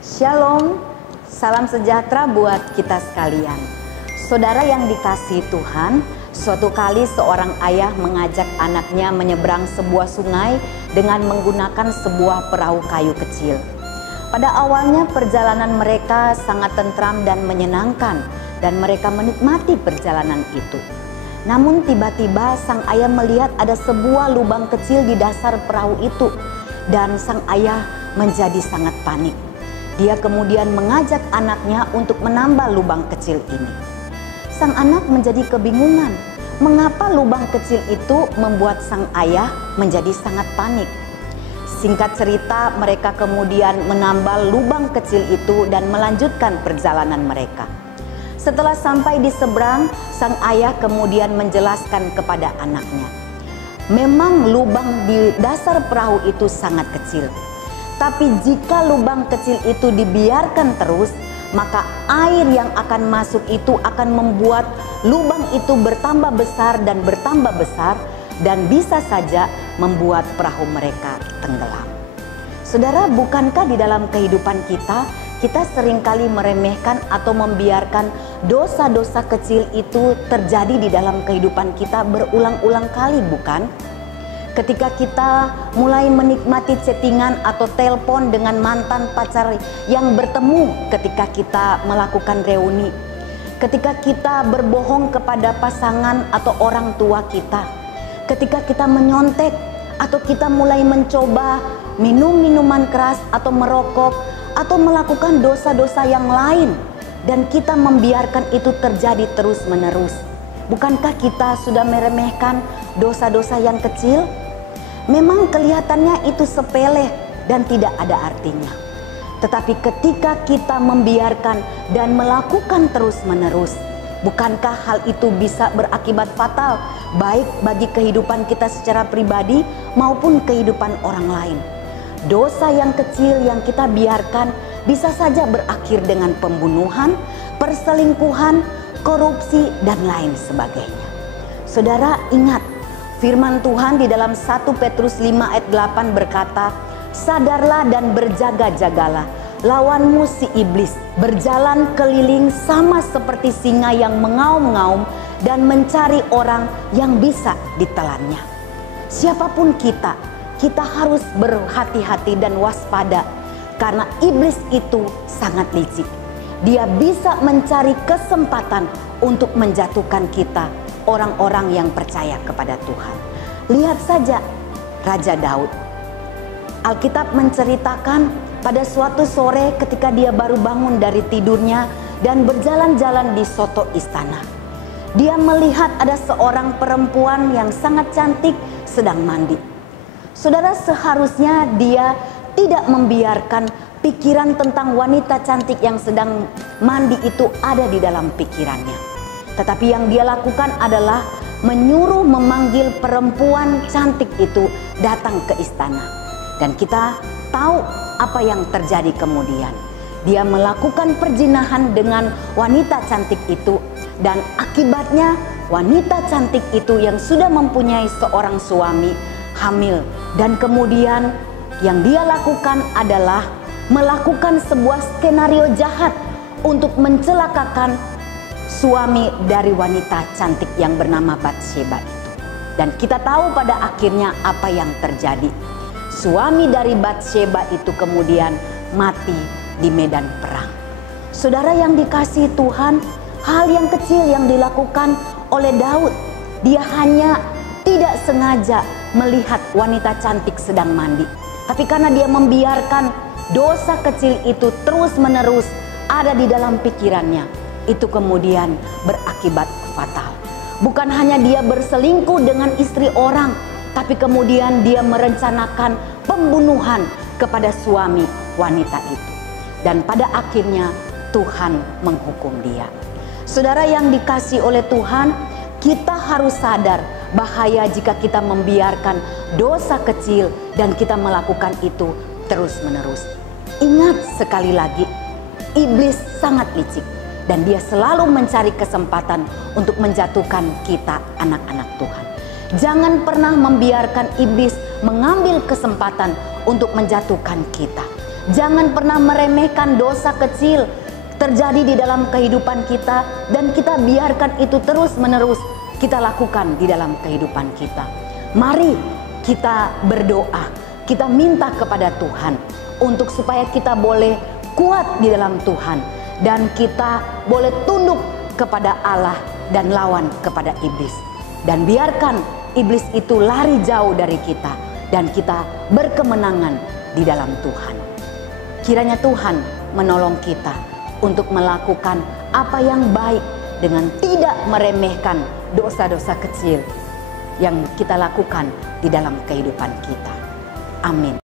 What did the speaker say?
Shalom, salam sejahtera buat kita sekalian. Saudara yang dikasihi Tuhan, suatu kali seorang ayah mengajak anaknya menyeberang sebuah sungai dengan menggunakan sebuah perahu kayu kecil. Pada awalnya perjalanan mereka sangat tentram dan menyenangkan dan mereka menikmati perjalanan itu. Namun tiba-tiba sang ayah melihat ada sebuah lubang kecil di dasar perahu itu dan sang ayah menjadi sangat panik. Dia kemudian mengajak anaknya untuk menambal lubang kecil ini. Sang anak menjadi kebingungan, mengapa lubang kecil itu membuat sang ayah menjadi sangat panik. Singkat cerita, mereka kemudian menambal lubang kecil itu dan melanjutkan perjalanan mereka. Setelah sampai di seberang, sang ayah kemudian menjelaskan kepada anaknya, memang lubang di dasar perahu itu sangat kecil. Tapi jika lubang kecil itu dibiarkan terus, maka air yang akan masuk itu akan membuat lubang itu bertambah besar dan bisa saja membuat perahu mereka tenggelam. Saudara, bukankah di dalam kehidupan kita seringkali meremehkan atau membiarkan dosa-dosa kecil itu terjadi di dalam kehidupan kita berulang-ulang kali, bukan? Ketika kita mulai menikmati chattingan atau telepon dengan mantan pacar yang bertemu ketika kita melakukan reuni, ketika kita berbohong kepada pasangan atau orang tua kita, ketika kita menyontek atau kita mulai mencoba minum minuman keras atau merokok atau melakukan dosa-dosa yang lain dan kita membiarkan itu terjadi terus-menerus. Bukankah kita sudah meremehkan dosa-dosa yang kecil? Memang kelihatannya itu sepele dan tidak ada artinya. Tetapi ketika kita membiarkan dan melakukan terus-menerus, bukankah hal itu bisa berakibat fatal baik bagi kehidupan kita secara pribadi maupun kehidupan orang lain? Dosa yang kecil yang kita biarkan bisa saja berakhir dengan pembunuhan, perselingkuhan, korupsi, dan lain sebagainya. Saudara, ingat, firman Tuhan di dalam 1 Petrus 5 ayat 8 berkata, sadarlah dan berjaga-jagalah, lawanmu si iblis berjalan keliling sama seperti singa yang mengaum-ngaum dan mencari orang yang bisa ditelannya. Siapapun kita harus berhati-hati dan waspada karena iblis itu sangat licik. Dia bisa mencari kesempatan untuk menjatuhkan kita, orang-orang yang percaya kepada Tuhan. Lihat saja Raja Daud. Alkitab menceritakan pada suatu sore ketika dia baru bangun dari tidurnya dan berjalan-jalan di soto istana. Dia melihat ada seorang perempuan yang sangat cantik sedang mandi. Saudara, seharusnya dia tidak membiarkan pikiran tentang wanita cantik yang sedang mandi itu ada di dalam pikirannya. Tetapi yang dia lakukan adalah menyuruh memanggil perempuan cantik itu datang ke istana. Dan kita tahu apa yang terjadi kemudian. Dia melakukan perzinahan dengan wanita cantik itu. Dan akibatnya wanita cantik itu yang sudah mempunyai seorang suami hamil. Dan kemudian yang dia lakukan adalah melakukan sebuah skenario jahat untuk mencelakakan suami dari wanita cantik yang bernama Batsheba itu. Dan kita tahu pada akhirnya apa yang terjadi. Suami dari Batsheba itu kemudian mati di medan perang. Saudara yang dikasihi Tuhan, hal yang kecil yang dilakukan oleh Daud, dia hanya tidak sengaja melihat wanita cantik sedang mandi. Tapi karena dia membiarkan dosa kecil itu terus-menerus ada di dalam pikirannya, itu kemudian berakibat fatal. Bukan hanya dia berselingkuh dengan istri orang, tapi kemudian dia merencanakan pembunuhan kepada suami wanita itu. Dan pada akhirnya Tuhan menghukum dia. Saudara yang dikasihi oleh Tuhan, kita harus sadar bahaya jika kita membiarkan dosa kecil dan kita melakukan itu terus-menerus. Ingat sekali lagi, iblis sangat licik. Dan dia selalu mencari kesempatan untuk menjatuhkan kita, anak-anak Tuhan. Jangan pernah membiarkan iblis mengambil kesempatan untuk menjatuhkan kita. Jangan pernah meremehkan dosa kecil terjadi di dalam kehidupan kita dan kita biarkan itu terus-menerus kita lakukan di dalam kehidupan kita. Mari kita berdoa, kita minta kepada Tuhan untuk supaya kita boleh kuat di dalam Tuhan dan kita boleh tunduk kepada Allah dan lawan kepada iblis. Dan biarkan iblis itu lari jauh dari kita dan kita berkemenangan di dalam Tuhan. Kiranya Tuhan menolong kita untuk melakukan apa yang baik dengan tidak meremehkan dosa-dosa kecil yang kita lakukan di dalam kehidupan kita. Amin.